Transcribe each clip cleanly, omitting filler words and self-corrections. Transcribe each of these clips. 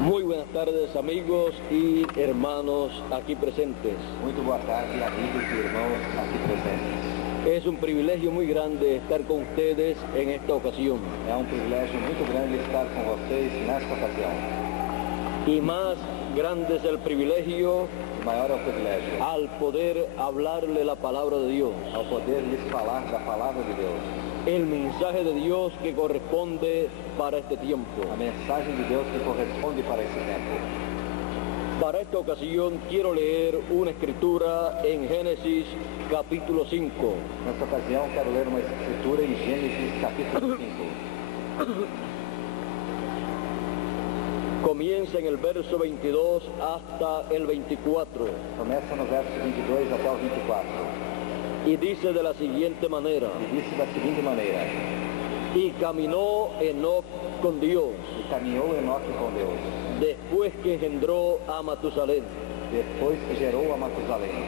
Muy buenas tardes, amigos y hermanos aquí presentes. Muito boa tarde, amigos e irmãos aqui presentes. Es un privilegio muy grande estar con ustedes en esta ocasión. É um privilégio muito grande estar com vocês nesta ocasião. Y más grande es el privilegio O maior é o privilégio al poder hablarle la palabra de Dios. ao poder lhes falar da palavra de Deus. El mensaje de Dios que corresponde para este tiempo. A mensagem de Deus que corresponde para esse tempo. Para esta ocasión quiero leer una escritura en Génesis capítulo 5. Nesta ocasião quero ler uma escritura em Gênesis capítulo 5. Comienza en el verso 22 hasta el 24. Começa no verso 22 até o 24. Y dice de la siguiente manera: E disse da seguinte maneira: y caminó Enoc con Dios, E caminhou Enoque com Deus, después que engendró a Matusalén, depois que gerou a Matusalém.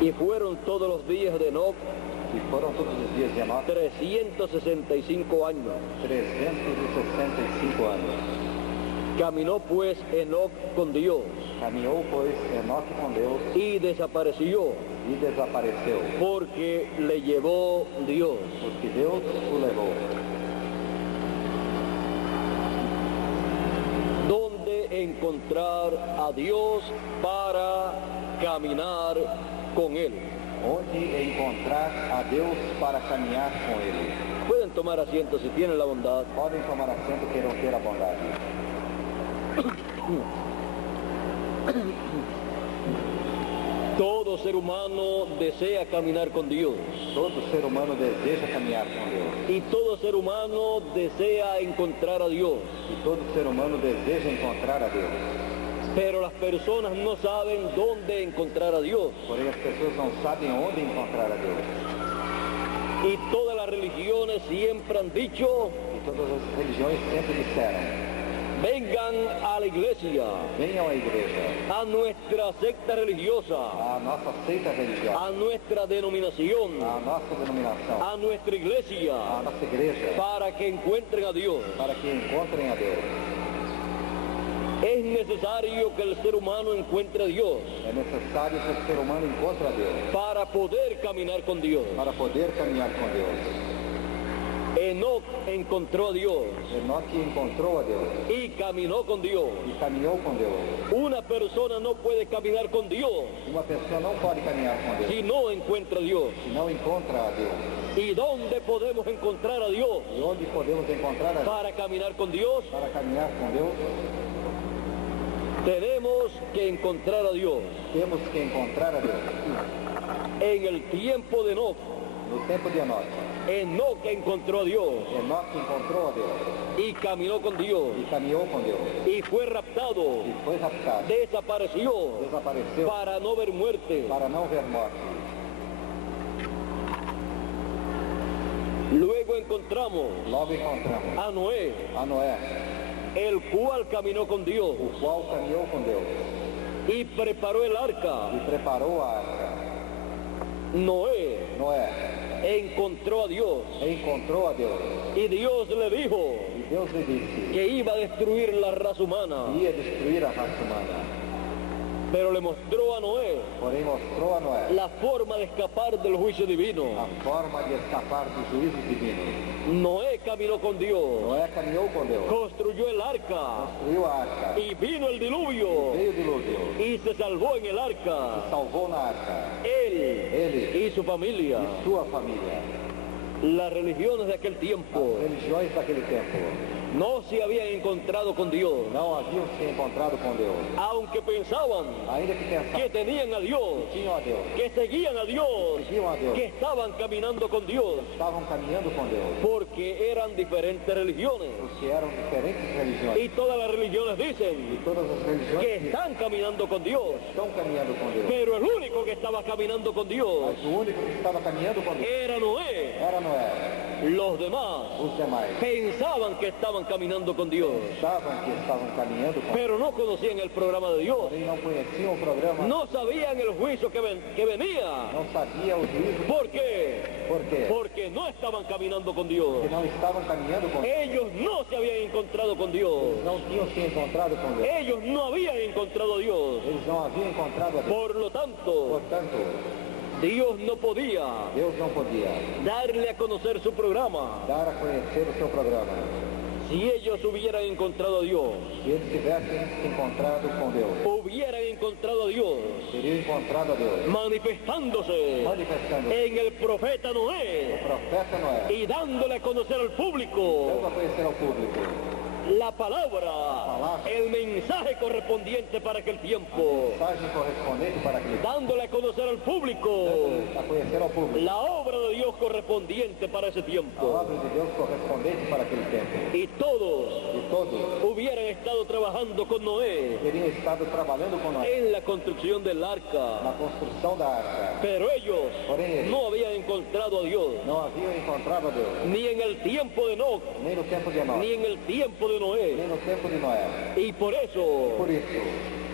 y fueron todos los días de Enoc E foram todos os dias de Enoque 365 años. 365 anos. Caminó pues Enoc con Dios Caminhou, pois, Enoque com Deus y desapareció, e desapareceu, porque le llevó Dios. porque Deus o levou. ¿Dónde encontrar a Dios para caminar con Él? Onde encontrar a Deus para caminhar com Ele? Pueden tomar asiento si tienen la bondad. Podem tomar assento, queiram ter a bondade. Todo ser humano desea caminar con Dios. Todo ser humano deseja caminhar com Deus. Y todo ser humano desea encontrar a Dios. E todo ser humano deseja encontrar a Deus. Pero las personas no saben dónde encontrar a Dios. Porém, as pessoas não sabem onde encontrar a Deus. Y todas las religiones siempre han dicho: E todas as religiões sempre disseram: vengan a la iglesia, venham à igreja, a nuestra secta religiosa, à nossa seita religiosa, a nuestra denominación, à nossa denominação, a nuestra iglesia, à nossa igreja, para que encuentren a Dios. para que encontrem a Deus. Es necesario que el ser humano encuentre a Dios É necessário que o ser humano encontre a Deus para poder caminar con Dios. para poder caminhar com Deus. Enoc encontró a Dios Enoque encontrou a Deus y caminó con Dios. e caminhou com Deus. Una persona no puede caminar con Dios Uma pessoa não pode caminhar com Deus si no encuentra a Dios. se não encontra a Deus. ¿Y dónde podemos encontrar a Dios E onde podemos encontrar a Deus para caminar con Dios? para caminhar com Deus? Tenemos que encontrar a Dios. Temos que encontrar a Deus. En el tiempo de Enoc, No tempo de Enoque, Enoc encontró a Dios Enoque encontrou a Deus y caminó con Dios e caminhou com Deus. y fue raptado, E foi raptado, desapareció desapareceu para no ver muerte. para não ver morte. Luego encontramos Logo encontramos a Noé, a Noé, el cual caminó con Dios o qual caminhou com Deus y preparó el arca. e preparou a arca. Noé Noé encontró a Dios encontrou a Deus y Dios le dijo e Deus lhe disse que iba a destruir la raza humana, que ia destruir a raça humana. pero le mostró a Noé Porém mostrou a Noé la forma de escapar del juicio divino. a forma de escapar do juízo divino. Noé caminó con Dios, Noé caminhou com Deus, construyó el arca construiu a arca, y vino el diluvio veio o dilúvio, y se salvó en el arca salvou na arca él ele y su familia. e sua família. Las religiones de aquel tiempo Religiões daquele tempo no se habían encontrado con Dios, não haviam se encontrado com Deus, aunque pensaban ainda que pensavam que tenían a Dios, que tinham a Deus, que seguían a Dios, seguiam a Deus, que estaban caminando con Dios, estavam caminhando com Deus, porque eran diferentes religiones. porque eram diferentes Y religiões. todas las religiones E dicen todas as religiões que están caminando con Dios, estão caminhando com Deus. pero el único que estaba caminando con Dios Mas o único que estava caminhando com Deus era Noé. era Noé. Los demás Os demais pensaban que estaban caminando con Dios, pensavam que estavam caminhando com Deus, pero no conocían el programa de Dios. porém não conheciam o programa, No sabían el juicio que venía. não sabiam o juízo. ¿Por qué? Por quê? Porque no estaban caminando con Dios. Porque não estavam caminhando com Deus. Ellos no se habían encontrado con Dios. Não tinham se encontrado com Deus. Ellos no habían encontrado a Dios. Eles não haviam encontrado a Deus. Por lo tanto, Portanto, Dios no podía Deus não podia darle a conocer su programa. dar a conhecer o seu programa. Si ellos hubieran encontrado a Dios, Se eles tivessem se encontrado com Deus, hubieran encontrado a Dios teriam encontrado a Deus, manifestándose manifestando en el profeta o Noé profeta Noé, y dándole a conocer al dando público a conhecer ao público la palabra, el mensaje correspondiente para aquel tiempo, mensagem correspondente para aquele dándole a conocer al público dando a conhecer ao público la obra de Dios correspondiente para ese a tiempo. obra de Deus correspondente para aquele tempo. Y todos E todos hubieran estado trabajando con Noé teriam estado trabalhando com Noé en la construcción del arca, na construção da arca. pero ellos Porém, no habían encontrado a Dios, não haviam encontrado a Deus, ni en el tiempo de Enoch, nem no tempo de Noé, ni en el tiempo de Noé, nem no tempo de Noé. y por eso Por isso,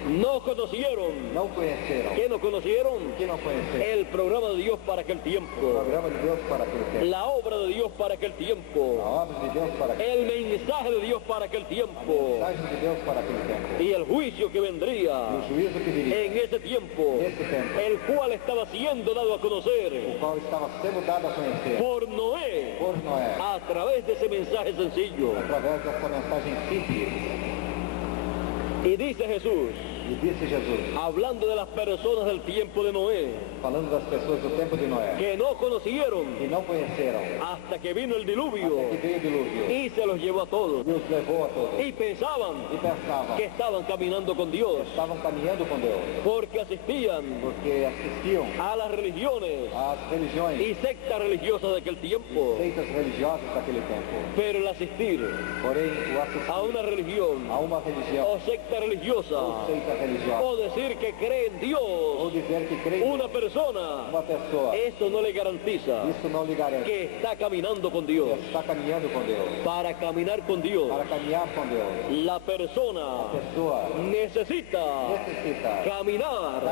no conocieron. não conheceram. ¿Qué no conocieron? Que não conheceram El programa de Dios para aquel o tiempo, programa de Deus para aquele tempo, la obra de Dios para aquel a tiempo, obra de Deus para aquele el mensaje de Dios para aquel a tiempo mensagem de Deus para aquele tempo, y el juicio que vendría e o juízo que viria, en ese tiempo, nesse tempo, el cual estaba siendo dado a conocer o qual estava sendo dado a conhecer por Noé por Noé, a través de ese mensaje sencillo. através dessa mensagem simples. Y dice Jesús, E disse Jesus, hablando de las personas del tiempo de Noé, falando das pessoas do tempo de Noé, que no conocieron que não conheceram, hasta que vino el até diluvio que veio o dilúvio, y se los llevó a todos. e os levou a todos. Y pensaban E pensavam que estaban caminando con Dios, estavam caminhando com Deus, porque asistían porque assistiam a las religiones às religiões, y sectas religiosas de aquel tiempo. seitas religiosas daquele tempo. Pero el asistir Porém, o assistir a una religión a uma religião o secta religiosa ou seita religiosa, o decir que cree en Dios ou dizer que crê em una persona, uma pessoa, eso no le garantiza isso não lhe garante que está caminando con que Dios. está caminhando com Deus. Para caminar con Dios, Para caminhar com Deus, la a persona pessoa necesita necessita caminar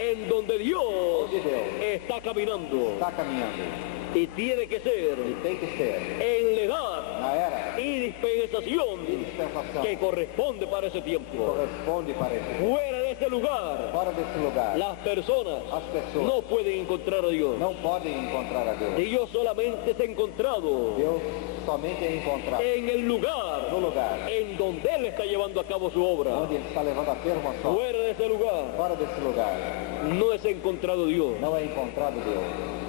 en donde Dios onde Deus está caminando. está caminhando. Y tiene que ser E tem que ser en la edad na era y dispensación de dispensação que corresponde para ese que tiempo. corresponde para esse. Fuera de ese lugar, Fora desse lugar, las personas as pessoas no pueden encontrar a Dios. não podem encontrar a Deus. Dios solamente se ha encontrado Deus somente é encontrado en el lugar no lugar en donde Él está llevando a cabo su obra. onde Ele está levando a termo a sua. Fuera de ese lugar Fora desse lugar, no es encontrado Dios. não é encontrado Deus.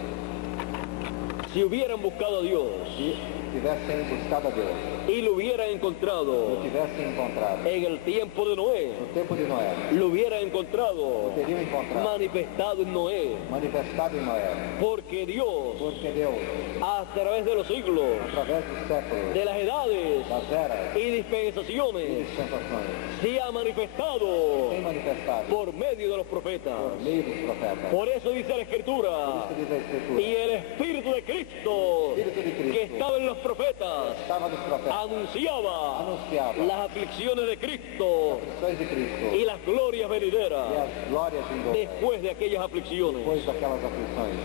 Si hubieran buscado a Dios Se tivessem buscado a Deus, y lo hubieran se encontrado tivessem encontrado en el tiempo de Noé, no tempo de Noé, lo hubieran encontrado teriam encontrado manifestado en Noé, manifestado em Noé, porque Dios porque Deus, a través de los siglos, através dos séculos, de las edades das eras y e dispensaciones, dispensações, se ha manifestado tem manifestado por medio de los profetas. por meio dos profetas. Por eso dice la Escritura, Isso diz a Escritura. y el Espíritu de Cristo Espírito de Cristo que estaba en los profetas estava nos profetas, anunciaba anunciava las aflicciones de Cristo as aflições de Cristo y las glorias venideras e as glórias vindouras después de aquellas aflicciones. depois daquelas aflições.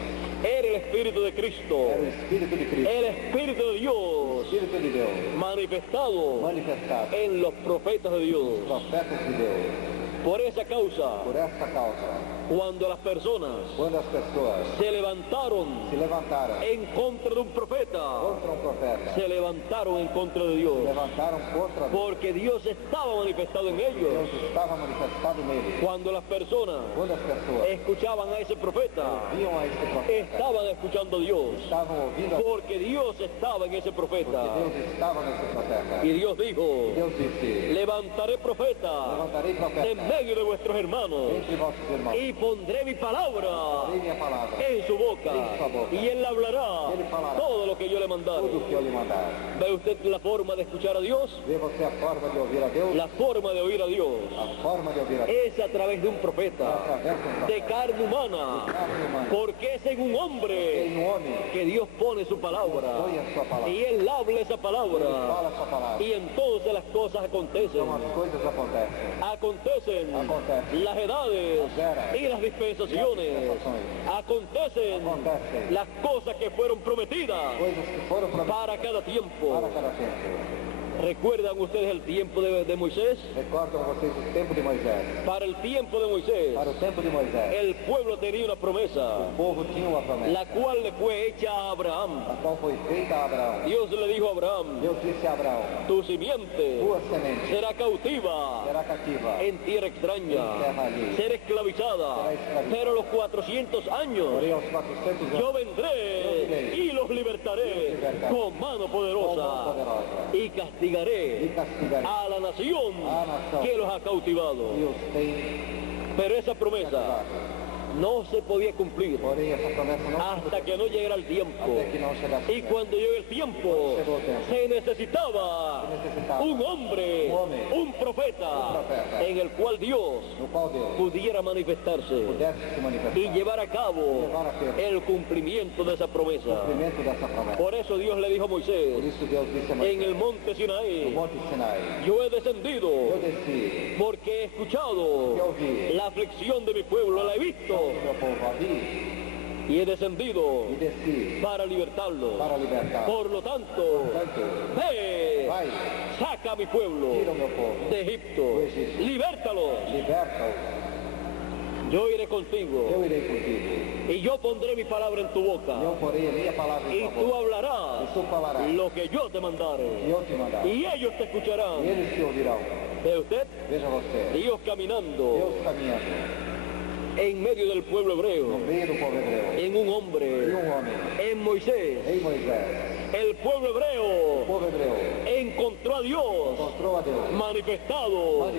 Era el Espíritu de Cristo, Era o Espírito de Cristo, el Espíritu de o Dios Espírito de Deus, manifestado manifestado en los profetas de Dios. profetas de Deus. Por esa causa, Por esta causa, cuando las personas quando as pessoas se levantaron se levantaram en contra de un profeta, contra um profeta, se levantaron en contra de se Dios, levantaram contra Deus, porque Dios estaba manifestado en ellos. Deus estava manifestado nele. Cuando las personas Quando as pessoas escuchaban a ese profeta, viam a este profeta, estaban escuchando a Dios, estavam ouvindo a porque Dios estaba en ese profeta. porque Deus estava nesse profeta. Y Dios dijo, Deus disse, levantaré profeta levantarei en profeta medio de vuestros hermanos entre vossos irmãos y pondré mi palabra Porei minha palavra en su boca, en sua boca. y él hablará Ele falará todo lo que yo le mandare. tudo o que eu lhe mandar. ¿Ve usted la forma de escuchar a Dios? Vê você a forma de ouvir a Deus? La forma de oír a Dios A forma de ouvir a Deus es a través de un é profeta, através do de carne humana, carne humana. porque es en un hombre Em um homem que Dios pone su palabra, põe a sua palavra. y él habla esa Ele palabra, fala a sua palavra. y entonces las cosas acontecen. Então as coisas acontecem. Acontecen Acontecen. las edades Las eras. y las dispensaciones. Y las dispensaciones. Acontecen Acontecen. las cosas que fueron prometidas Coisas que foram prometidas para cada tiempo. para cada tempo. ¿Recuerdan ustedes el tiempo de Moisés? Recordam vocês o tempo de Moisés. Para el tiempo de Moisés, Para o tempo de Moisés, el pueblo tenía una promesa, o povo tinha uma promessa, la cual le fue hecha a Abraham. a qual foi feita a Abraão. Dios le dijo a Abraham, Deus disse a Abraão, tu simiente tua semente será cautiva será cativa, en tierra extraña, será esclavizada, pero a los 400 años porém aos 400 yo anos vendré y los libertaré con mano com mão poderosa poderosa y castigaré e castigarei a la nación a nação que los ha cautivado. e os tem Pero esa promesa cativado. no se podía cumplir Porém essa promessa não se hasta que no llegara el tiempo. até que não chegasse. Y cuando llegó el tiempo, se necesitaba un hombre, un profeta, en el cual Dios No qual Deus pudiera manifestarse pudesse se manifestar. y llevar a cabo el cumplimiento de esa promesa. Cumprimento dessa promessa. Por eso Dios le dijo a Por Moisés, isso Deus disse a en Moisés, el monte no Sinaí, Monte Sinai, yo he descendido eu desci, porque he escuchado la aflicción de mi pueblo, la he visto o meu povo ali, y he descendido e desci para libertarlo. para libertar. Por lo tanto, Portanto, ve, vai, saca a mi pueblo tira o meu povo, de Egipto, libértalos, liberta-o, yo iré contigo eu irei contigo. y yo pondré mi palabra en tu boca Eu porei a minha palavra y em tú tua boca, hablarás e tu falarás, lo que yo te e mandare eu te mandarei. y ellos te escucharán. E eles te ouvirão. ¿Ve usted? Veja você, Dios caminando Deus caminhando en medio del pueblo no hebreo, meio do povo hebreu, en un e hombre, homem, en Moisés. em Moisés. El pueblo O hebreo povo hebreu encontró a Dios encontrou a Deus manifestado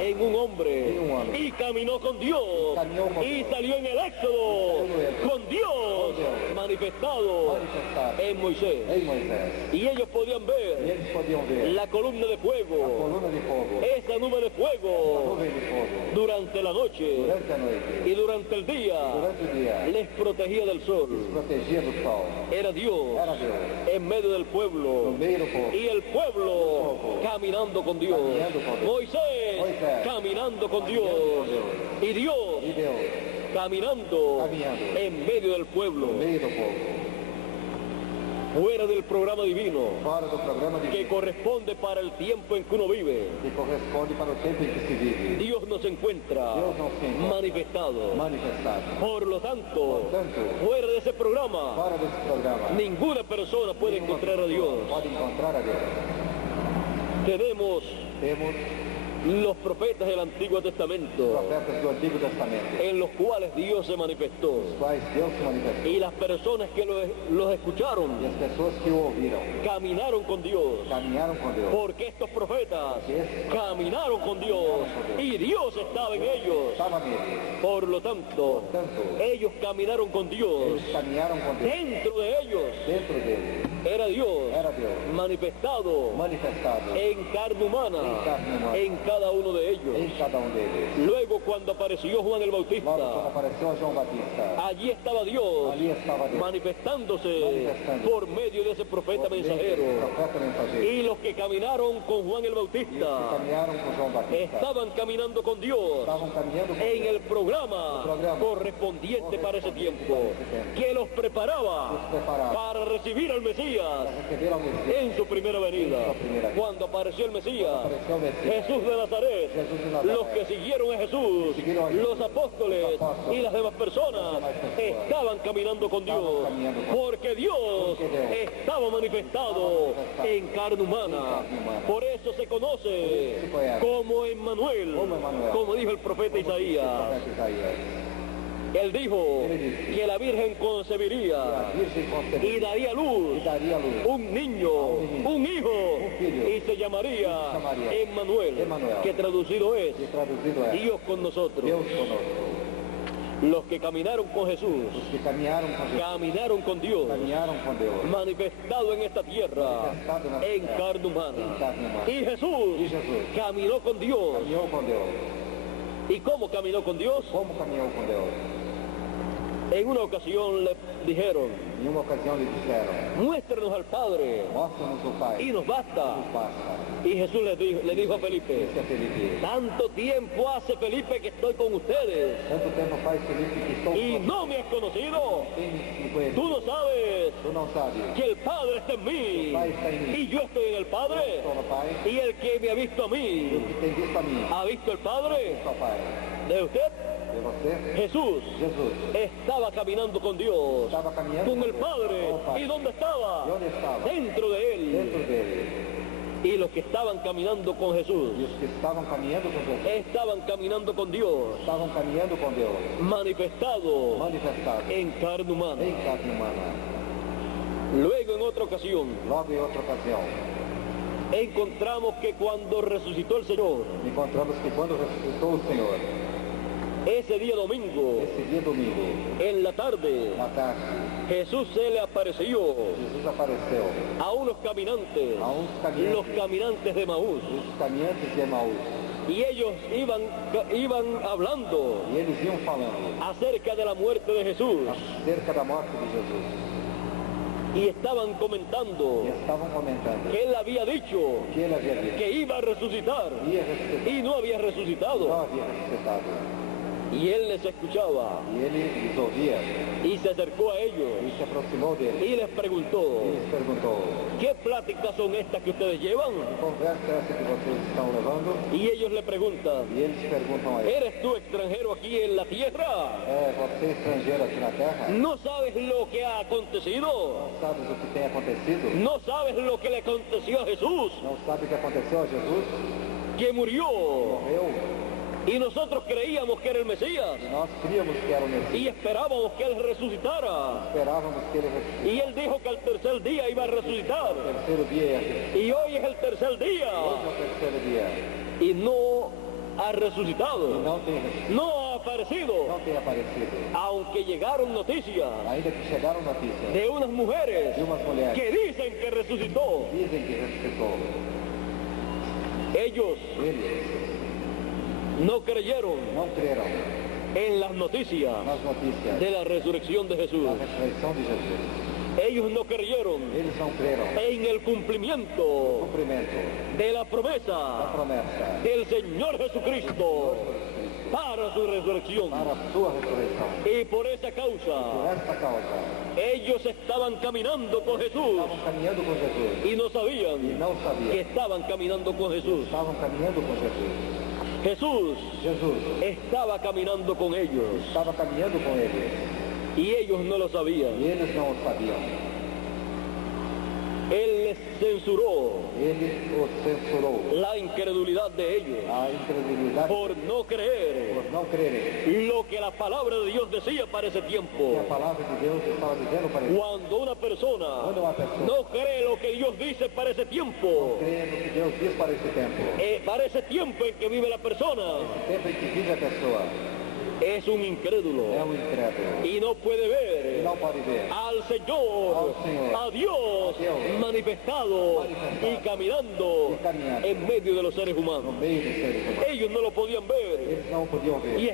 en un hombre y caminó con Dios y salió en el Éxodo con Dios manifestado manifestar en Moisés. em Moisés. Y ellos podían E ver eles podiam ver la columna de a fuego, coluna de fogo, esa nube de a fuego nuvem de fogo, durante la noche durante a noite, y durante el día durante o dia, les protegía del sol. protegia do sol. Era Dios Era Deus, en medio del no pueblo. meio do povo. Y el pueblo caminando con Dios. Moisés caminando con Dios. Y Dios E Deus, caminando en medio del no pueblo. meio do povo. Fuera del programa divino Fora do programa de que Deus, corresponde para el tiempo en que uno vive. que corresponde para o tempo em que se vive. Dios nos encuentra Deus não se encontra manifestado. manifestado. Por lo tanto, Portanto, fuera de ese programa, fora desse programa, ninguna persona puede nenhuma encontrar a Dios. pessoa pode encontrar a Deus. Tenemos Temos los profetas del Antiguo Testamento, profetas do Antigo Testamento, en los cuales Dios se manifestó. os quais Deus se manifestou. Y las personas que los E escucharon as pessoas que o ouviram caminaron con Dios. caminharam com Deus. Porque estos profetas caminaron con Dios y Dios estaba en ellos. Estava neles. Por lo tanto, Portanto, ellos caminaron con Dios. eles caminharam com Deus. Dentro de ellos Dentro deles era Dios era Deus manifestado manifestado en carne humana en cada uno de ellos. em cada deles. Luego cuando apareció Juan el Logo, quando Bautista, apareceu a João Batista, allí estaba Dios ali estava Deus. manifestándose por medio de ese profeta Por meio mensajero. desse profeta mensageiro. Y los que caminaron con Juan el Que Bautista caminharam com João Batista. estaban caminando con Dios Estavam caminhando com en Deus. el programa correspondiente para ese tiempo, que los preparaba para recibir al Mesías Receberam ao Messias. en su primera venida. Cuando apareció el Mesías, Apareceu o Messias. Jesús de Nazaret, Jesus de Nazaré. los que siguieron a Jesús, los apóstoles y las demás personas estaban caminando con Dios, porque Dios estaba manifestado en carne humana. Por eso se conoce como Emmanuel, como dijo el profeta Isaías. Profeta Isaías. Él dijo que la Virgen concebiría A Virgem y conceberia daría luz e daria luz. un niño, un hijo, y se llamaría Emmanuel, que traducido es E traduzido é Dios con nosotros. Deus conosco. Los que caminaron con Jesús, Os que caminharam com Jesus, caminaron con Dios, caminharam com Deus, manifestado en esta tierra, manifestado na en terra, carne humana. em carne humana. Y Jesús E Jesus caminó con Dios. caminhou com Deus. ¿Y cómo caminó con Dios? Como caminhou com Deus? En una ocasión le dijeron, Em uma ocasião lhe disseram, muéstranos al Padre mostra-nos o Pai, y nos basta. nos basta. Y Jesús le dijo a Felipe, Disse a Felipe, tanto tiempo hace, Felipe, que estoy con ustedes tanto tempo faz, Felipe, que estou y com no me has conocido. Quem me conhece? Tú no sabes Tu não sabes. que el Padre está en mí Pai está en mí. y yo estoy en el Padre. Estou no Pai. Y el que me ha visto a E o mí, que tem visto a mim, ¿ha visto el Padre? só Pai. ¿De usted? De você, Jesús Jesus, estaba caminando con Dios, estava caminhando con el Deus, Padre. com o Pai. ¿Y dónde estaba? E onde estava? Dentro de él. Dentro dele. Y los que estaban caminando con Jesús E os que estavam caminhando com Jesus, estaban caminando con Dios, estavam caminhando com Deus, manifestado manifestado en carne humana. em carne humana. Luego, en otra ocasión, Logo em outra ocasião, encontramos que cuando resucitó el Señor, encontramos que quando ressuscitou o Senhor, ese día domingo, esse dia domingo, en la tarde, na tarde, Jesús se le apareció Jesus apareceu a unos caminantes, a uns los caminhantes, caminantes de Maús, os caminhantes de Emaús, y ellos iban hablando e eles iam falando acerca de la muerte de Jesús acerca da morte de Jesus, y estaban comentando e estavam comentando que él había dicho que ele havia dito, que iba a resucitar ia ressuscitar, y no había não resucitado, havia ressuscitado, y él les escuchaba e ele lhes ouvia, y se acercó a ellos e se aproximou deles, y les preguntó, e lhes perguntou, ¿qué pláticas son estas que ustedes llevan? que conversa é essa que vocês estão levando? Y ellos le preguntan, E eles perguntam a ele, ¿eres tú extranjero aquí en la tierra? você é estrangeiro aqui na terra? ¿No sabes lo que ha acontecido? Não sabes o que tem acontecido? ¿No sabes lo que le aconteció a Jesús? Não sabe o que aconteceu a Jesus? Que murió Morreu, y nosotros creíamos que era el Mesías e nós críamos que era o Messias, y esperábamos que él resucitara. esperávamos que ele ressuscitasse. Y él dijo que al tercer día iba a resucitar. O terceiro dia ia ressuscitar. Y hoy es el tercer día Hoje é o terceiro dia. y no ha E resucitado, não tem ressuscitado. no ha aparecido, Não tem aparecido. aunque llegaron noticias Ainda que chegaram notícias de unas mujeres de umas mulheres que dicen que resucitó. que dizem que ressuscitou. Ellos Eles no creyeron não creram en las noticias nas notícias de la resurrección de Jesús. da ressurreição de Jesus. Ellos no creyeron Eles não creram en el no cumplimiento cumprimento de la da promesa promessa del Señor Jesucristo para su resurrección. para a sua ressurreição. Y por esa Por causa, esta causa, ellos estaban caminando con Jesús estavam caminhando com Jesus y no e sabían não que sabiam. estaban caminando con Jesús. Estavam caminhando com Jesus. Jesús Jesus estaba caminando con ellos estava caminhando com eles y ellos no lo sabían. e eles não o sabiam. Él les censuró Ele os censurou. la incredulidad de ellos A incredulidade por no creer por não crerem lo que la palabra de Dios decía para ese que tiempo. a palavra de Deus estava dizendo para eles. Cuando una persona Quando uma pessoa no cree lo que Dios dice para ese tiempo, crê no que Deus diz para esse tempo, para ese tiempo en que vive la persona, esse tempo em que vive a pessoa es un é incrédulo incrédulo y no puede e ver não pode ver al Señor, a Dios manifestado y caminando en medio de los seres no humanos. meio dos seres humanos. Ellos no lo podían ver Eles não podiam ver. y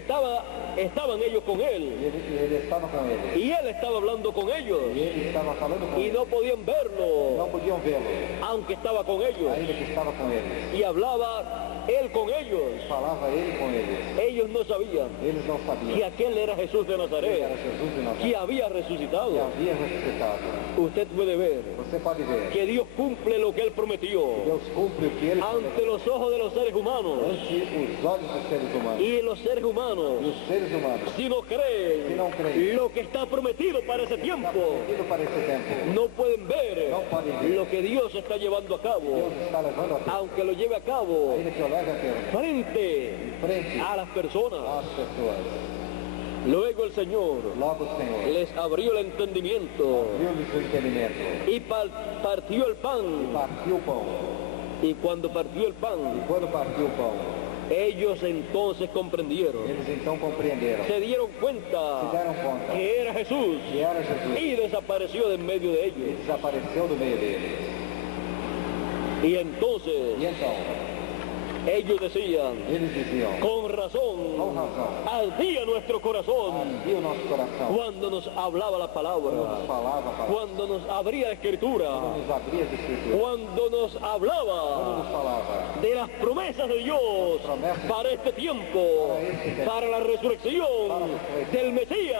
estaban ellos con él Ele estava com eles. y él estaba hablando con ellos E ele estava falando com y eles. no podían verlo Não podiam vê-lo, aunque estava con ellos ainda que estava com eles. y hablaba él con ellos. Falava ele com eles. Ellos no sabían Eles não que sabiam aquel era Jesús de que Nazaret, era Jesus de que Nazaré, había que resucitado. havia ressuscitado. Usted puede ver Você pode ver. que Dios cumple lo que él prometió Deus cumpre o que ele ante los ojos de los seres humanos, ante os olhos dos seres humanos. y los seres E humanos, os seres humanos, si no creen lo que está prometido para ese tiempo, prometido para esse tempo, no pueden ver não podem ver. lo que Dios está llevando a cabo, Deus está levando a terra. aunque lo lleve a cabo Ainda que o leve a terra. frente Frente a las personas. às pessoas. Luego el Señor Logo o Senhor les abrió el entendimiento abriu-lhes o entendimento. y partió el pan. Partiu o pão. Y cuando partió el E pan, quando partiu o pão, Ellos entonces comprendieron, Eles então compreenderam, se dieron se cuenta deram conta que era Jesús que era Jesus y desapareció de en medio de e ellos. desapareceu do meio deles. Y entonces E então, ellos decían, eles diziam, con razón, ardía nuestro corazón ardia o nosso coração, cuando nos hablaba la palabra, nos falava a palavra, cuando nos abría la escritura, nos abria as escrituras, cuando nos quando hablaba nos falava de las promesas de Dios para este tiempo, para la resurrección del Mesías,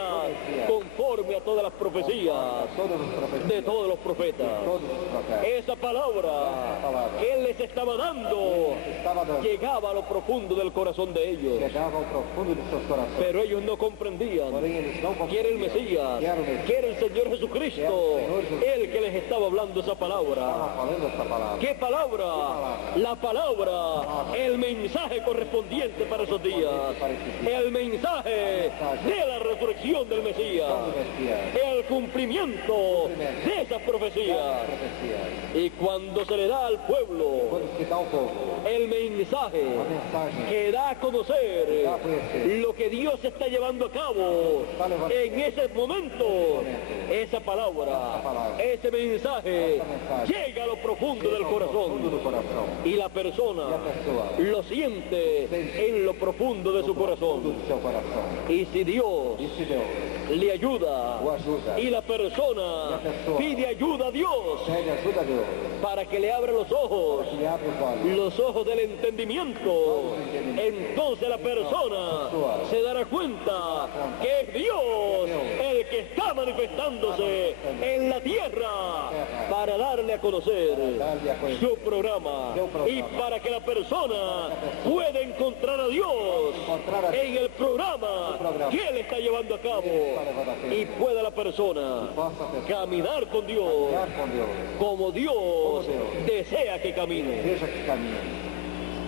conforme a todas las profecías todas as profecias, de todos los profetas. todos os profetas. Esa palabra que Él les estaba dando Estava dando, llegaba a lo profundo del corazón de ellos, chegava ao profundo de seus corações. pero ellos no comprendían Porém, eles não que era el compreendiam Mesías, que era o Messias. que era el Señor Jesucristo, el que les estaba hablando esa Estava palabra. falando essa palavra. ¿Qué palabra? La palabra, el mensaje correspondiente para esos días, el mensaje de la resurrección del Mesías, Do Messias, el cumplimiento de esas profecías. profecia. Y cuando se le da al pueblo Quando se dá ao povo el mensaje a mensagem que da a conocer lo que Dios está llevando a cabo en ese momento, esa palabra, ese mensaje llega a lo profundo del fundo corazón do coração, y la persona e a pessoa lo siente en lo profundo de su fundo corazón. do seu coração. Y si Dios E se Deus le ayuda o ajuda, y la persona pide ayuda a Dios pede ajuda a Deus, para que le abra los ojos, que lhe abre os olhos, los ojos del entendimiento, entonces la persona se dará cuenta que es Dios el que está manifestándose en la tierra para darle a conocer darle a conhecer su programa y para que la persona pueda encontrar a Dios en el programa que él está llevando a cabo y pueda la persona possa a pessoa caminar con Dios caminhar com Deus, como Dios desea que camine. veja que caminha.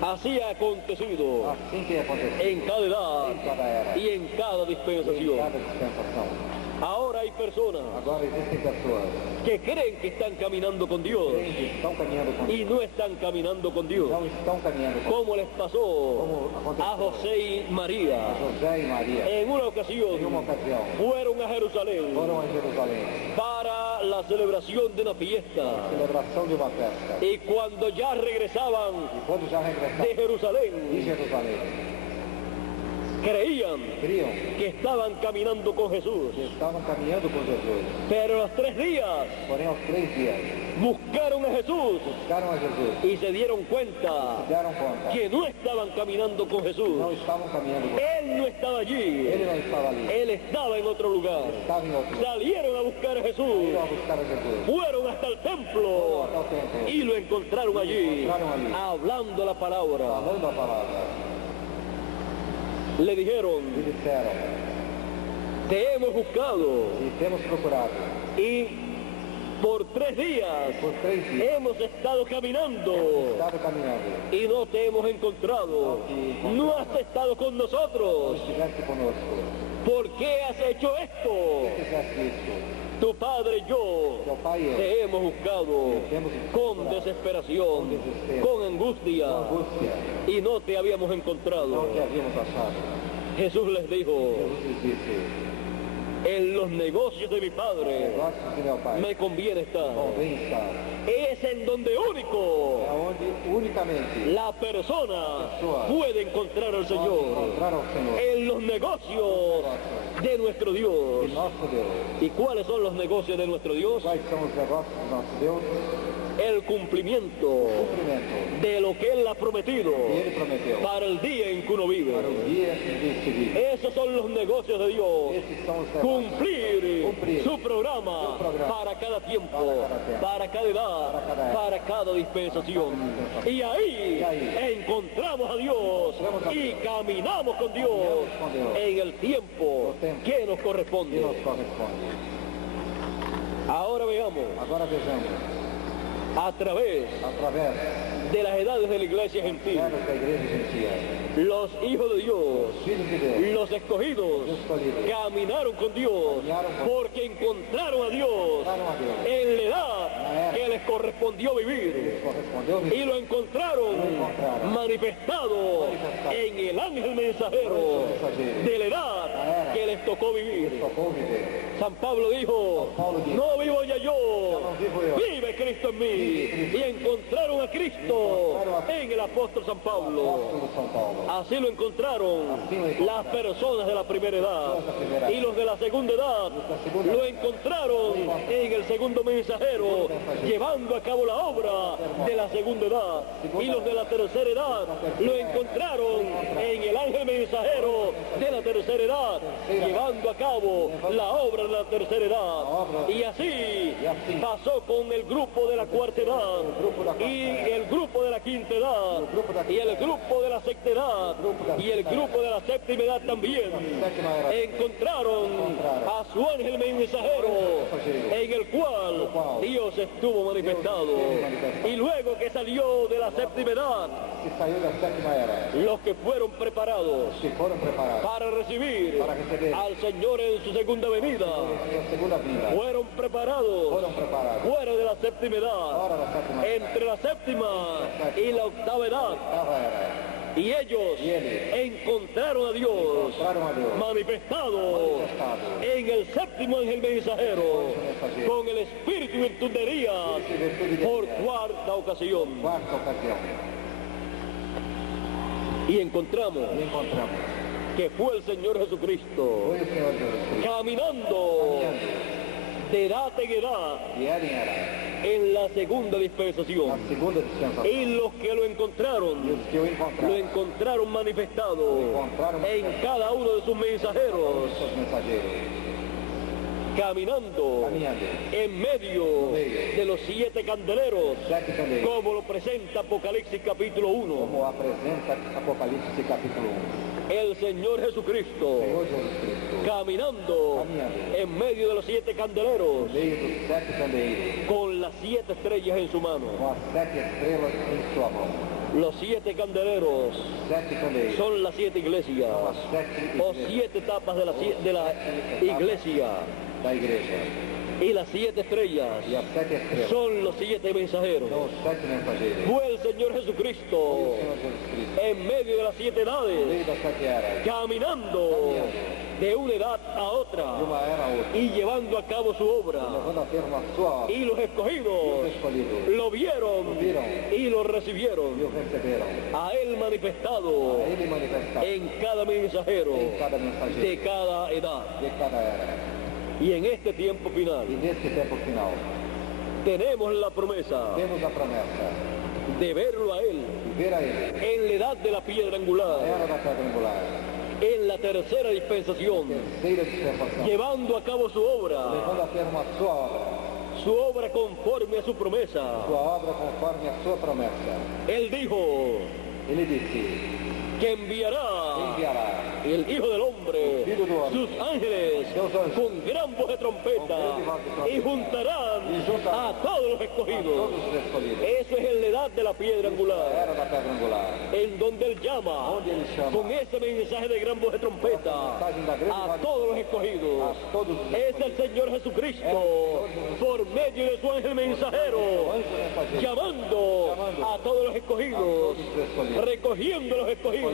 Así ha acontecido Assim tem acontecido en cada edad em cada era, y en cada em dispensación. cada dispensação. Ahora hay personas Agora existem pessoas que creen que están caminando con Dios que estão caminhando com y Deus, no están caminando con Dios, não estão caminhando com como les pasó a José y María. José e Maria. En una Em uma ocasión ocasião, fueron a Jerusalén foram a Jerusalém, para la celebración de una fiesta celebração de uma festa. y cuando ya regresaban E quando já regressaram de Jerusalén, de Jerusalém, creían criam que estaban caminando con Jesús, que estavam caminhando com Jesus. pero a los 3 días Porém, aos 3 dias, buscaron a Jesús buscaram a Jesus, y se dieron cuenta se deram conta que no estaban caminando con que Jesús. não estavam caminhando com Él no estaba allí, Ele não estava ali, Él estaba en otro lugar. estava em outro lugar. Salieron a buscar a Jesús, Iram a buscar a Jesus. fueron hasta el templo Até o templo, y lo encontraron allí, encontraron allí. hablando la palabra. falando a palavra. Le dijeron, E disseram, te hemos buscado e temos procurado. y por 3 días Por 3 dias, hemos estado caminando estado caminhando. y no te hemos encontrado. No has estado con Não nosotros. estiveste conosco. ¿Por qué has hecho Por esto? que fizeste isso? Tu padre y yo Teu pai e eu, te hemos buscado con desesperación, con angustia, com angústia, y no te habíamos não encontrado. te havíamos achado. Jesús les dijo, Jesus lhes disse, en los negocios de mi Padre negócios de meu pai, me conviene estar. convém estar. Es en donde único É onde unicamente la persona puede encontrar al pode Señor, encontrar ao Senhor, en los negocios de nuestro Dios. de nosso Deus. ¿Y cuáles son los negocios de nuestro Dios? Quais são os negócios do nosso Deus? El cumplimiento Cumprimento de lo que Él ha prometido que Ele prometeu para el día en que uno para vive. o dia que vive. Esos son los negocios de Dios. Esses são os negócios. Cumplir su programa para cada tiempo, para cada edad, para cada dispensación. Y ahí encontramos a Dios y caminamos con Dios en el tiempo que nos Que corresponde. nos corresponde. Ahora veamos, Agora vejamos. através através de las edades de la iglesia gentil. da igreja gentil. Los hijos de Dios, Os filhos de Deus, los escogidos, os escolhidos, caminaron con Dios porque encontraram a Dios encontraram a Deus. en la edad que les correspondió vivir. Correspondeu Y lo encontraron manifestado en el ángel mensajero de la edad que les tocó vivir. tocou viver. San Pablo dijo, no vivo ya yo, não vivo eu. vive Cristo en mí. Y encontraron a Cristo en el apóstol San Pablo. Apóstolo São Paulo. Así lo encontraron las personas de la primera edad. Y los de la segunda edad lo encontraron en el segundo mensajero, llevando a cabo la obra de la segunda edad. Y los de la tercera edad lo encontraron en el ángel mensajero de la tercera edad, llevando a cabo la obra de la tercera edad. Y así pasó con el grupo de la cuarta edad, y el grupo de la quinta edad, y el grupo de la sexta edad, y el grupo de la séptima edad también. Encontraron a su ángel mensajero, en el cual Dios estuvo manifestado. Y luego que salió de la séptima edad, Que saiu da sétima era. los que fueron preparados Que foram preparados para recibir al Señor en su segunda venida, para a segunda vida. fueron preparados Foram preparados fuera de la séptima edad, fora da sétima era. entre la séptima y la octava edad. Oitava era. Y ellos encontraron a Dios Encontraram a Deus manifestado manifestado en el séptimo ángel mensajero con el espíritu y virtud de Elías e virtude de por Deus. cuarta ocasión. Quarta ocasião. Y encontramos E encontramos. que fue el Señor Jesucristo Foi o Senhor Jesus Cristo. caminando de edad en edad E era em era. en la segunda Na dispensación. segunda dispensação. Y los que lo E encontraron, os que o lo encontraram. encontraron manifestado en cada uno de sus mensajeros, Seus mensageiros. caminando Caminhando. en medio de los 7 candeleros, Sete candeeiros. como lo presenta Apocalipsis capítulo 1. Como apresenta Apocalipse capítulo 1. El Señor Jesucristo Senhor Jesus Cristo. caminando en medio de los 7 candeleros, No meio dos sete candeeiros. con las 7 estrellas en su mano. Com as sete estrelas em sua mão. Los 7 candeleros Sete candeeiros. son las 7 iglesias, São as sete o igrejas 7 etapas de la iglesia. da igreja. Y las 7 estrellas E as sete estrelas son los 7 mensajeros. são os sete mensageiros. Fue el Señor Jesucristo O Senhor Jesus Cristo. en medio de las 7 No edades, meio das sete eras. caminando de una edad a De otra uma era a outra. y llevando a cabo su obra. Levando a termo a sua obra. Y los escogidos Os escolhidos. lo vieron y lo E recibieron. o receberam. A él manifestado A ele manifestado. en cada mensajero Em cada de mensageiro. cada edad. De cada era. Y en este tiempo final E nesse tempo final. tenemos la promesa Temos a promessa. de verlo a él De ver a ele. en la edad de la piedra A angular, era da pedra angular. en la tercera dispensación, Terceira dispensação. llevando a cabo su obra Levando a termo a sua obra. conforme a su promesa. Sua obra conforme a sua promessa. Él dijo Ele disse, que enviará enviará el Hijo del Hombre, sus ángeles, con gran voz de trompeta, y juntarán a todos los a escogidos. todos os escolhidos. Eso es en la edad de la piedra A angular, era da pedra angular. en donde él llama Onde ele chama con ese mensaje de gran voz de trompeta a todos los escogidos. a todos os Es el Señor Jesucristo, por medio de su ángel mensajero, escolhidos. llamando a todos los escogidos, recogiendo a los escogidos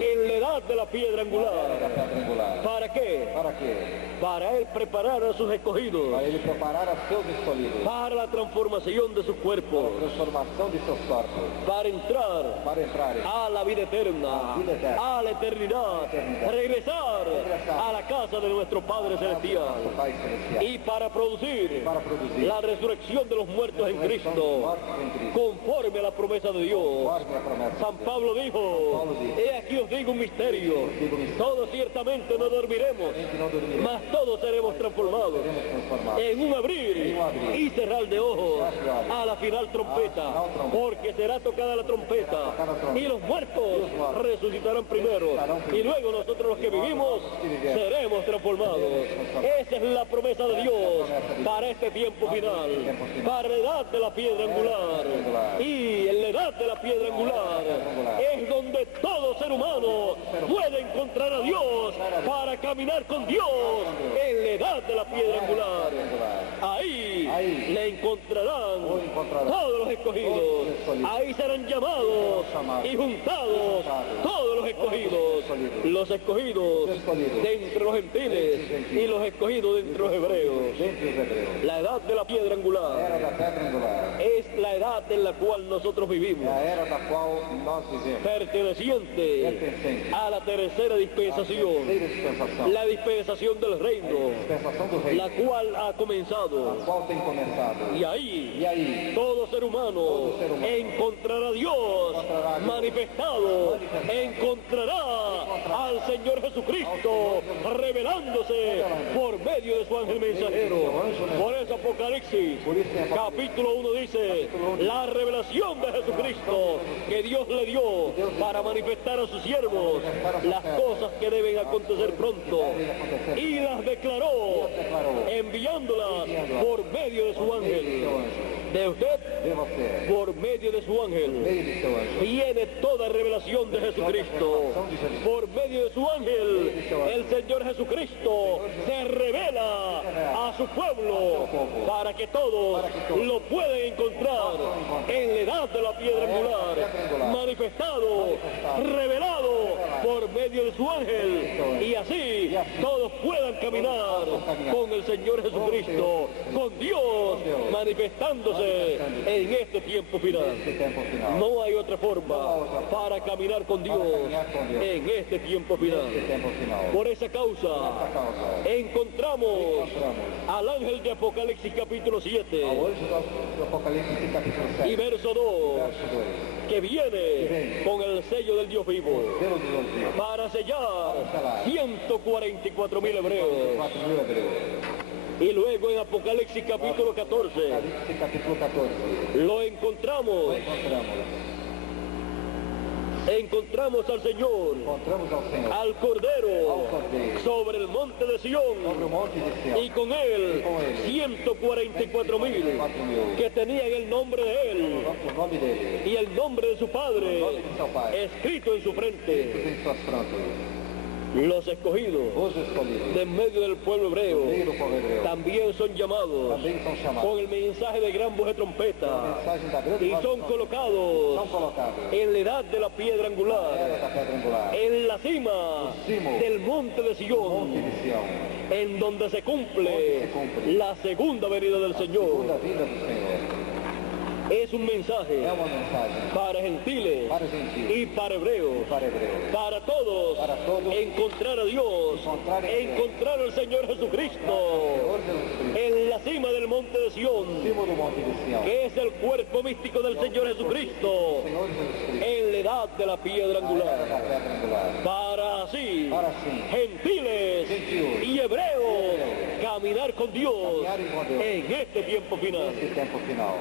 en la edad de la piedra Era angular. da pedra angular. ¿Para qué? Para quê? Para él preparar a sus escogidos Para ele preparar a seus escolhidos. para la transformación de sus cuerpos, Para a transformação de seus corpos. para entrar Para entrarem a la vida eterna, a la eternidad, regresar a la casa de nuestro Padre Celestial nosso Pai Celestial. y para producir Para produzir la resurrección de los muertos en ressurreição dos Cristo, mortos em Cristo. conforme a la promesa de Dios. Conforme a promessa. San Pablo dijo, he aquí os digo un misterio, todos ciertamente no dormiremos, Que não dormiremos. mas todos seremos transformados transformados seremos transformados. en un abrir En un abrir y cerrar de ojos a la final trompeta, final trompeta. porque será tocada la trompeta tocada la trompeta. y los muertos Y los muertos resucitarán primero resucitarán y primero. luego nosotros los que vivimos seremos transformados. Esa es la promesa de Dios para este tiempo final, para la edad de la piedra angular. Y en la edad de la piedra angular es donde todo ser humano puede encontrar a Dios para caminar con Dios en la edad de la piedra angular. Ahí le encontrarán todos los escogidos. Ahí serán llamados y juntados todos los escogidos. Los escogidos de entre los gentiles y los escogidos de entre los hebreos. Dentre os hebreus. La edad de la piedra A angular era da pedra angular es la edad en la cual nosotros é vivimos, a era da qual nós vivemos. perteneciente a la tercera dispensación, Terceira dispensação. la dispensación del reino, Dispensação do reino. la cual ha comenzado. A qual tem começado. Y ahí E aí, todo ser humano encontrará a Dios manifestado, encontrará al Señor Jesucristo revelándose por medio de su ángel mensajero. Por eso Apocalipsis capítulo 1 dice, la revelación de Jesucristo que Dios le dio para manifestar a sus siervos las cosas que deben acontecer pronto, y las declaró enviándolas por medio de su ángel. De usted, de você, por medio de su ángel, meio de seu anjo. viene toda revelación de Jesucristo. Por medio de su ángel, el Señor Jesucristo se revela a su pueblo para que todos lo puedan encontrar en la edad de la piedra angular, manifestado, revelado por medio de su ángel, y así todos puedan caminar con el Señor Jesucristo, con Dios manifestándose en este tiempo final. Neste tempo final. No hay otra forma para caminar con Dios en este tiempo final. Neste tempo final. Por esa causa Esta causa. encontramos al ángel de Apocalipsis capítulo 7 Ao anjo do Apocalipse capítulo 7. y verso 2, Verso 2. que viene con el sello del Dios vivo Deus nos viu. para sellar 144.000 hebreos. 4.000 hebreus. Y luego en Apocalipsis capítulo 14 Apocalipse capítulo 14. lo encontramos. Encontramos al Señor, Encontramos ao Senhor al Cordero, Al Cordero. sobre el monte de sobre o Sión, monte de Sião. y con él 144.000 que tenían el nombre de él O nome dele. y el nombre de su O padre nome de seu pai. escrito en su frente. Em suas frontes. Los escogidos Os escolhidos. de en medio del pueblo hebreo Meio do povo hebreu. también son llamados Também são chamados. con el mensaje de gran voz de A trompeta mensagem da grande y voz son são colocados colocados. en la edad de la piedra Era angular, da pedra angular. en la cima del monte de Monte Sion, de Sião. en donde se cumple la segunda venida del Segunda Señor. vida do Senhor. Es un mensaje É uma mensagem para gentiles para gentiles y para hebreos, e para hebreus. para todos, encontrar a Dios, encontrar al Señor Jesucristo Senhor Jesus Cristo. en la cima del monte de Sion, Cima do monte de Sião. que es el cuerpo místico del Señor Jesucristo, Senhor Jesus Cristo. en la edad de la piedra A era angular, da pedra angular. para así Para assim, gentiles y hebreos caminar con Dios en este tiempo final. nesse tempo final.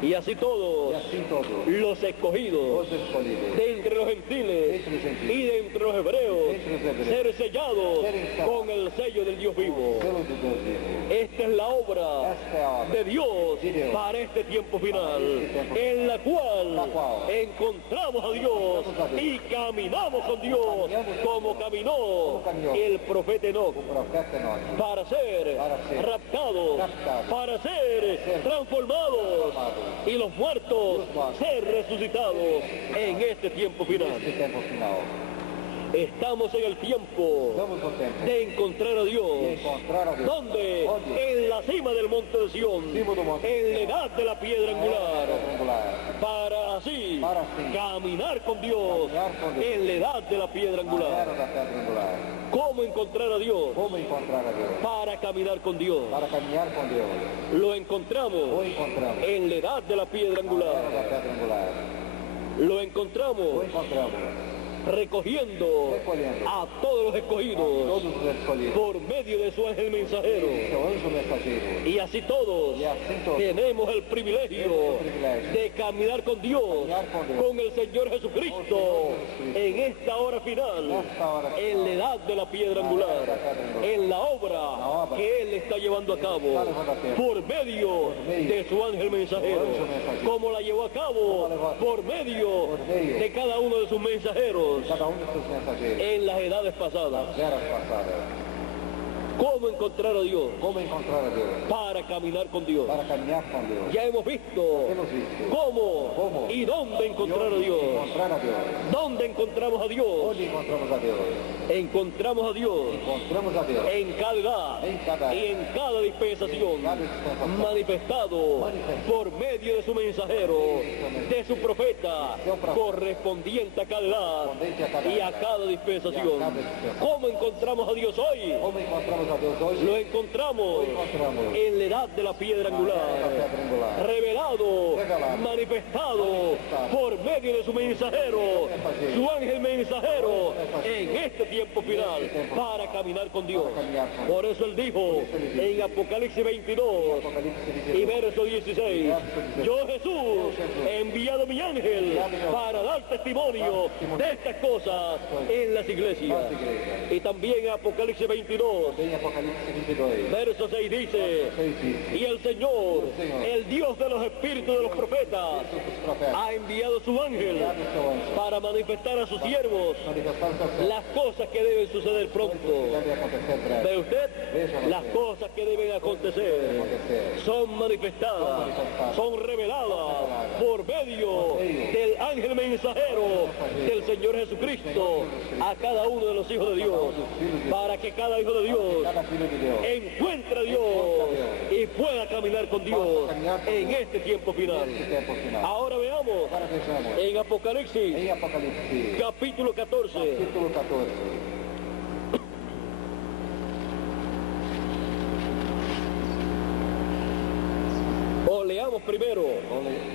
Y así E todos assim todos los escogidos os escolhidos. de entre los gentiles y de entre los hebreos ser sellados con el sello del Dios vivo. Pelo do Deus vivo. Esta es la obra Esta é a obra de Dios para este tiempo final, en la cual encontramos a Dios y caminamos con Dios como caminó el profeta Enoc, o profeta Enoque. para ser raptados, para ser transformados y los muertos ser resucitados en este tiempo final. Nesse tempo final. Estamos en el tiempo Estamos no tempo de encontrar a de Dios. encontrar a Deus. ¿Dónde? En la cima del monte de Sion, Cima do monte. en la edad de la piedra angular, Pedra angular. para así Para así caminar con Dios caminar con Dios. en la edad de la piedra A angular. era da pedra angular. ¿Cómo encontrar a Dios? Como encontrar a Deus? Para caminar con Dios. Para caminhar com Deus. Lo O encontramos encontramos. en la edad de la piedra A era angular. da pedra angular. Lo O encontramos encontramos recogiendo a todos los escogidos todos os escolhidos, por medio de su ángel mensajero. seu anjo mensageiro. Y así todos Y así todos tenemos el privilegio de caminar con Dios, con el Señor Jesucristo, en esta hora final, en la edad de la piedra angular, en la obra que Él está llevando a cabo, por medio de su ángel mensajero, como la llevó a cabo por medio de cada uno de sus mensajeros Cada um dos seus mensageiros, en las edades pasadas. nas eras passadas. ¿Cómo encontrar a Dios? Como encontrar a Deus? Para caminar con Dios. Para caminhar com Deus. Ya hemos visto Hemos visto cómo y dónde encontrar a Dios. encontrar a Deus. ¿Dónde encontramos a Dios? Onde encontramos a Deus? Encontramos a Dios Encontramos a Deus en cada edad em cada y en cada dispensación, cada dispensação, manifestado por medio de su mensajero, de su profeta, Seu profeta, correspondiente a cada edad correspondente a cada y a edad, cada dispensación. y a cada dispensación. ¿Cómo encontramos a Dios hoy? Como encontramos a Deus hoje? Lo encontramos en la edad de la piedra Da angular, pedra angular. revelado, Revelado, manifestado manifestado por medio de su mensajero, su ángel mensajero, en este tiempo final, para caminar con Dios. Por eso Él dijo en Apocalipsis 22 Apocalipse y 22. verso 16, yo Jesús he enviado mi ángel para dar testimonio de estas cosas en las iglesias. Y también en Apocalipsis 22 Em Apocalipse 22. verso 6 dice, 6 diz: y el Señor, el Dios de los espíritus de los profetas, os profetas ha enviado su ángel enviado seu anjo para manifestar a sus siervos manifestar seus servos las cosas que deben suceder que pronto. deve acontecer breve. ¿Ve usted? Las cosas que deben acontecer son manifestadas, son reveladas por medio del ángel mensajero del Señor Jesucristo a cada uno de los hijos de Dios, para que cada hijo de Dios Cada filho de Deus encuentre a Dios y pueda caminar con Dios en este tiempo final. nesse tempo final. Ahora veamos Agora vejamos en Apocalipsis em Apocalipse capítulo 14, capítulo 14. o leamos primero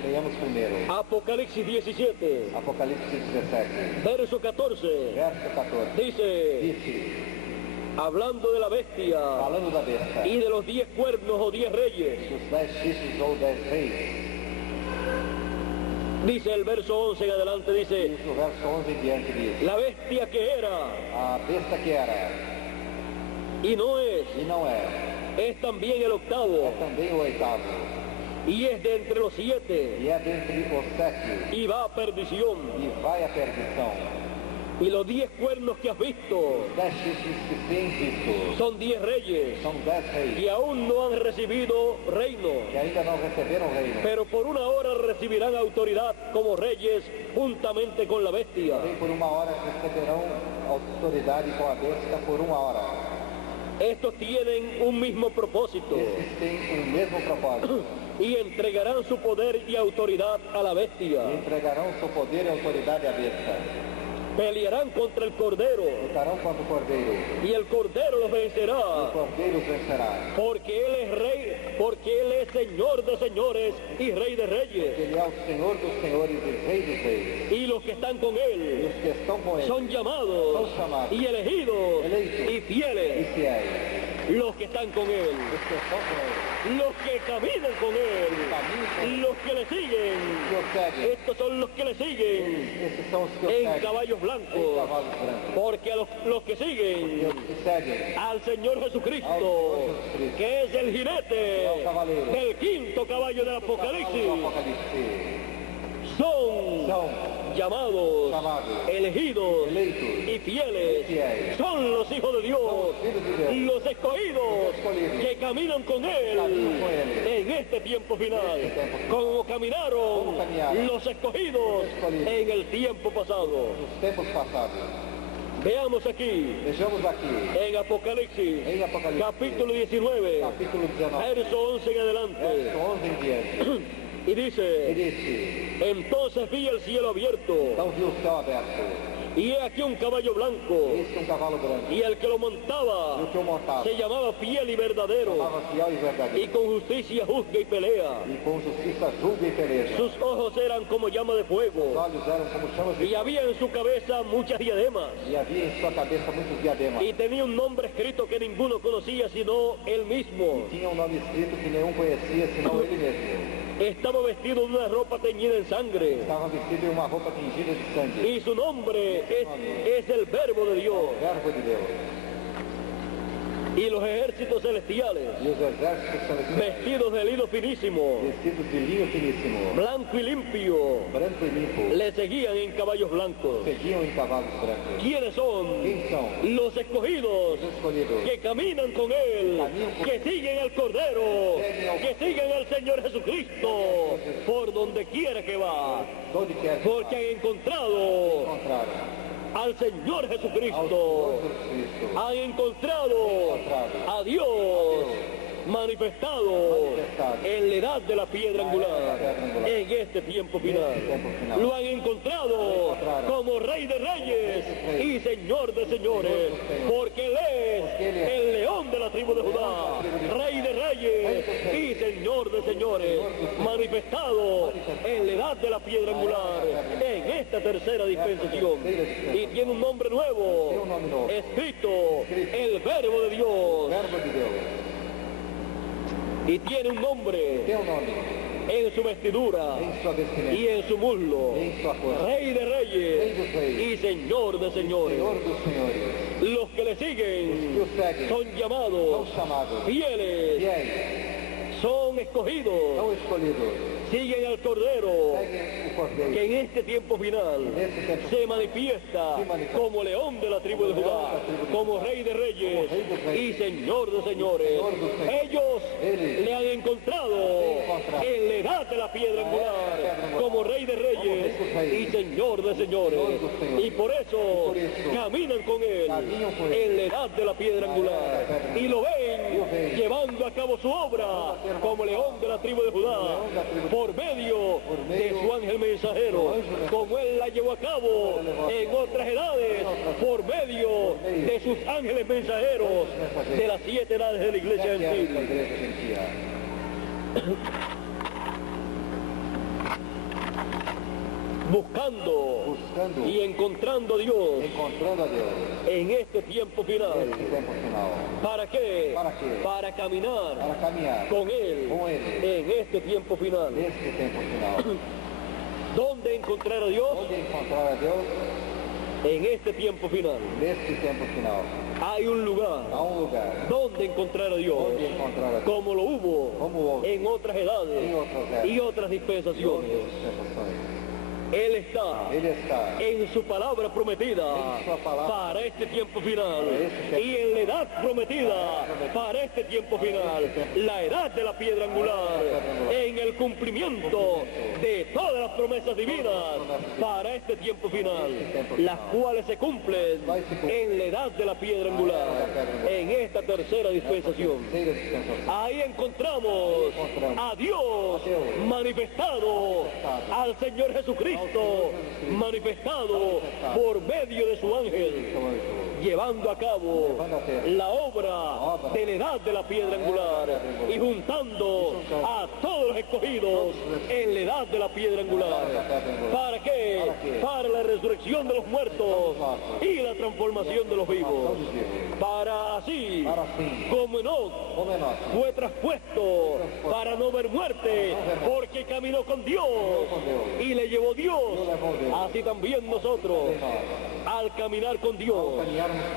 Leamos primeiro Apocalipsis 17, Apocalipse 17, verso 14, verso 14. dice, Disse, hablando de la bestia falando da besta, y de los 10 cuernos o 10 reyes, dos 10 chifres ou 10 reis, dice el verso 11 en adelante, dice, diz no verso 11 em diante diz, la bestia que era a besta que era y no es, e não é, es también el octavo, é também o oitavo, y es de entre los 7, e é dentre os 7, y va a perdición. e vai à perdição. Y los 10 cuernos que has visto Os 10 chifres que tens visto son 10 reyes são 10 reis, que aún no han recibido reino, que ainda não receberam reino, pero por una hora recibirán autoridad como reyes juntamente con la bestia. porém por uma hora receberão autoridade com a besta por uma hora. Estos tienen un mismo propósito Esses têm o mesmo propósito, y entregarán su poder y autoridad a la bestia. e entregarão seu poder e autoridade à besta. Pelearán contra el Cordero Lutarão contra o cordeiro, y el Cordero los e o vencerá, cordeiro os vencerá. porque Él es rey, porque Él es Señor de señores y Rey de reyes. Ele é o Senhor dos senhores e Rei dos reis. Y los que están con E Él os que estão com ele son llamados Son llamados, y elegidos eleitos, y e fieles. fiéis. Los que están con Él, Os que estão com ele, los que caminan con Él, caminham los que le siguen. que o seguem. Estos son los que le siguen Esses são os que o en seguem. caballos Em blancos, cavalos brancos. porque a los que E siguen os que seguem al Señor Jesucristo, que es el jinete del quinto caballo del o Apocalipsis, Apocalipse son são llamados, chamados, elegidos eleitos, y fieles. fiéis. Son los hijos de Dios, Filhos de Deus, los escogidos Los escogidos, que caminan con Él caminan con Él en este tiempo final, en este tiempo final. como caminaron Como caminaron los escogidos los escogidos en el tiempo pasado. nos tempos passados. Veamos aquí Vejamos aqui, en Apocalipsis, em Apocalipse, capítulo 19, capítulo 19, verso 11 en adelante, verso 11 em diante. y E dice, disse, entonces vi el cielo abierto, então viu o céu aberto, Y he aquí un caballo blanco, Esse é um cavalo branco. y el que lo E montaba o que eu montava se llamaba Fiel y Verdadero, chamava fiel e y verdadeiro. con justicia juzga y pelea. E com justiça julga e peleja. Sus ojos eran como llama de Os fuego, olhos eram como chamas de y había en su cabeza muchas diademas, E havia em sua cabeça muitos diademas. y tenía un nombre escrito que ninguno conocía sino él mismo. Tinha um nome escrito que nenhum conhecia, senão ele mesmo. Estaba vestido de una ropa teñida en sangre, Estava vestido em uma roupa tingida de sangue. y su nombre es el Verbo de Dios. Verbo de Deus. Y los ejércitos celestiales, E os exércitos celestiais, vestidos de lino finísimo, vestidos de linho finíssimo, blanco y limpio, branco e limpo, le seguían en caballos blancos. seguiam em cavalos brancos. ¿Quiénes son? Quem são? Los escogidos, Os escolhidos. que caminan con Él, que siguen al Cordero, que siguen al Señor Jesucristo, por donde quiera que va, Onde quer que porque han encontrado encontraram al Señor ao Jesucristo, Senhor Jesus Cristo. han encontrado a Dios manifestado en la edad de la piedra angular, en este tiempo final. Lo han encontrado como Rey de Reyes y Señor de Señores, porque Él es el león de la tribu de Judá, Rey de Reyes y Señor de Señores, manifestado en la edad de la piedra angular, en esta tercera dispensación. Y tiene un nombre nuevo, escrito el Verbo de Dios. Verbo de Deus. Y tiene un nombre Tem um nome en su vestidura em sua vestimenta, y en su muslo, em sua cor. Rey de Reyes y Señor de Señores. Senhor dos senhores. Los que le siguen Que o seguem son são llamados chamados fieles, fiéis, son escogidos, são escolhidos. siguen al Cordero, Seguem o Cordeiro. que en este tiempo final se manifiesta como león de la tribu de Judá, como Rey de Reyes y Señor de Señores. Ellos le han encontrado en la edad de la piedra angular, como Rey de Reyes y Señor de Señores. Y por eso caminan con Él en la edad de la piedra angular. Y lo ven llevando a cabo su obra como león de la tribu de Judá, por medio de su ángel mensajero, como Él la llevó a cabo en otras edades, por medio de sus ángeles mensajeros de las 7 edades de la iglesia Da gentil, igreja gentil. buscando Buscando, y encontrando a Dios encontrando a Deus. en este tiempo final. Nesse tempo final. ¿Para qué? ¿Para qué? Para caminar Para caminhar con Él com Ele. en este tiempo final. Nesse tempo final. ¿Dónde encontrar a Dios? Onde encontrar a Deus? En este tiempo final. Nesse tempo final. Hay un lugar Há um lugar donde encontrar a Dios, onde encontrar a Deus. como lo hubo Como houve en otras edades em outras épocas y otras e dispensaciones. outras dispensações. Él está Ele está en su palabra prometida En su palabra. para este tiempo final Para este tiempo. y en la edad prometida para este tiempo final, la edad de la piedra angular, en el cumplimiento de todas las promesas divinas para este tiempo final, las cuales se cumplen en la edad de la piedra angular, en esta tercera dispensación. terceira dispensação. Ahí encontramos a Dios manifestado, al Señor Jesucristo manifestado por medio de su ángel, llevando a cabo la obra de la edad de la piedra angular y juntando a todos los escogidos en la edad de la piedra angular. ¿Para qué? Para la resurrección de los muertos y la transformación de los vivos. Para así, Para assim, como Enoc como é nosso. fue traspuesto para no ver muerte, porque caminó con Dios y le llevó Dios, así también nosotros, al caminar con Dios,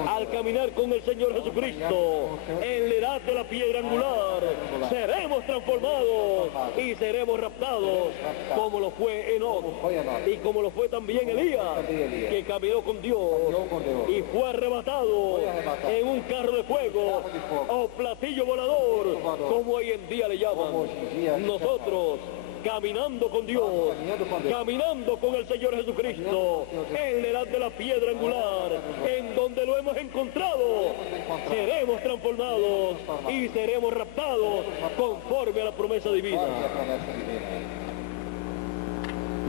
al caminar con el Señor Jesucristo, en la edad de la piedra angular, seremos transformados y seremos raptados, como lo fue Enoc Foi a nós. y como lo fue también Elías, que caminó con Dios y fue arrebatado en un carro de fuego o platillo volador, como hoy en día le llaman. Nosotros, caminando con Dios, caminando con el Señor Jesucristo, en la edad de la piedra angular, en donde lo hemos encontrado, seremos transformados y seremos raptados conforme a la promesa divina. Olha a promessa divina.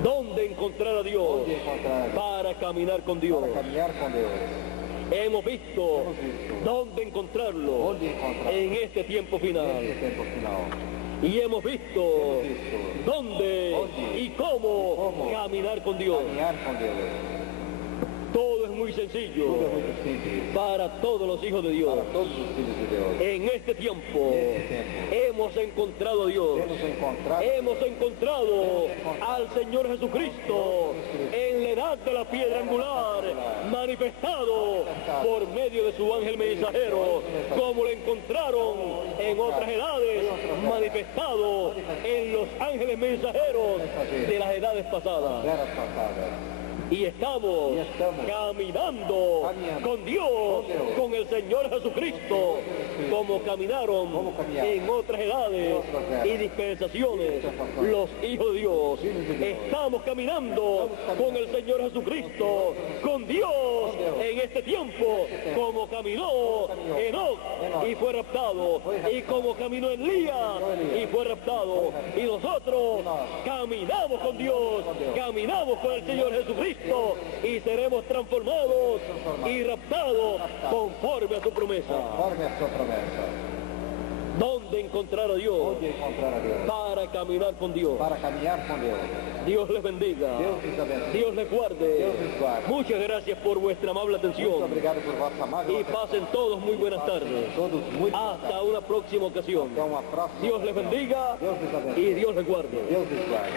¿Dónde encontrar a Dios? Onde encontrar a Deus? Para caminar con Dios. Para caminhar com Deus. Hemos visto Hemos visto dónde encontrarlo Onde encontrar en este tiempo final. neste tempo final. Y hemos visto dónde y cómo caminar con Dios. Caminhar com Deus. Todo es muy sencillo Tudo é muito simples para todos los hijos de Dios. para todos os filhos de Deus. En este tiempo hemos encontrado a Dios. Hemos encontrado Al Señor Jesucristo en la edad de la piedra angular, manifestado por medio de su ángel mensajero, como lo encontraron en otras edades, manifestado en los ángeles mensajeros de las edades pasadas. eras passadas. Y estamos caminando con Dios, con el Señor Jesucristo, como caminaron en otras edades y dispensaciones los hijos de Dios. Estamos caminando con el Señor Jesucristo, con Dios en este tiempo, como caminó Enoc y fue raptado, y como caminó Elías y fue raptado. Y nosotros caminamos con Dios, caminamos con el Señor Jesucristo, y seremos transformados y raptados conforme a su promesa. Conforme a sua promessa. ¿Dónde encontrar a Dios? Onde encontrar a Deus? Para caminar con Dios. Para caminhar com Deus. Dios les bendiga. Deus les abençoe. Dios les guarde. Deus les guarde. Muchas gracias por vuestra amable Muito atención. obrigado por vossa amável Y pasen todos muy buenas tardes. Todos muito Hasta una próxima ocasión. Até uma próxima. Dios les bendiga Deus les abençoe. y Dios les guarde. Deus les guarde.